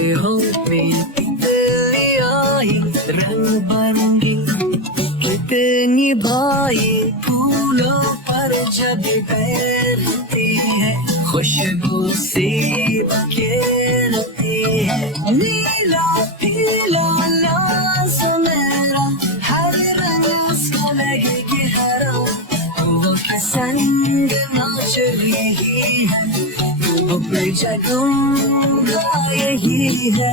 हो मेरी तितलियाँ रंग बिरंगी कितनी भाई फूलों पर जब बैठती है खुशबू सी बिखेरती है नीला पीला लाल सुनहरा हर रंग उसको लगे गहरा वो के संग नाच रही है वो जगूंगा यही है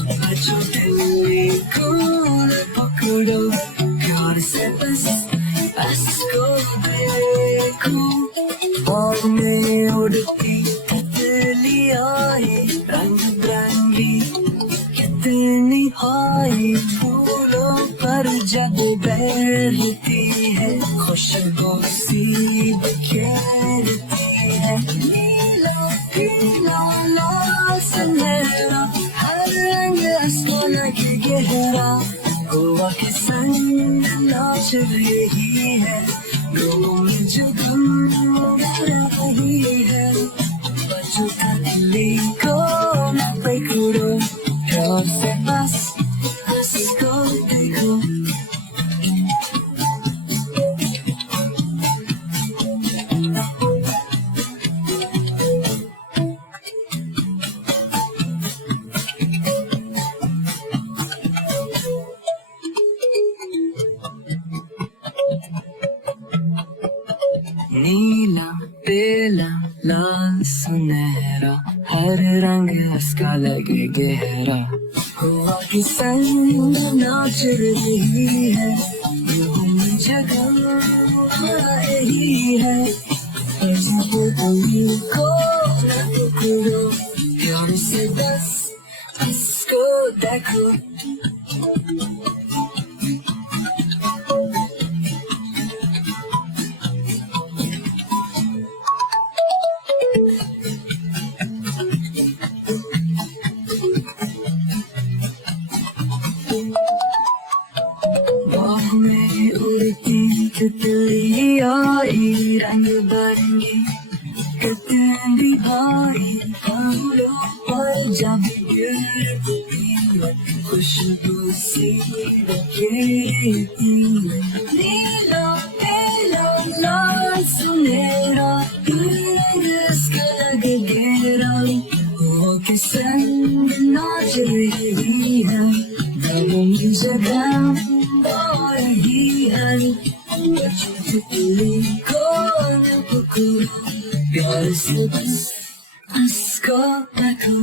बच्चों दिल्ली को पकड़ो प्यार से बस को देखो और में उड़ती तितलियाँ रंग बिरंगी कितनी हाय फूलों पर जब बैठती है खुशबू सी बिखेरती है नीला पीला लाल सुनहरा हर रंग उसको लगे गहरा गोवा के संग नाच रही है घूम जगूंगा रही है बच्चों का दिल्ली को न पकड़ो प्यार से बस उसको देखो नीला पीला लाल सुनहरा हर रंग उसका लगे गहरा हुआ की संग नाच रही है घूम जगह रही है दिल को न पकड़ो प्यार से बस उसको देखो में उड़ती तितलियाँ रंग बिरंगी कितनी भाई फूलों पर जब गिरती है खुशबू सी बिखेरती है नीला पीला लाल सुनहरा रंग उसका लगे गहरा वो के संग नाच रही है गगन की जगह रही है तितली को न पकड़ो प्यार से बस उसको देखो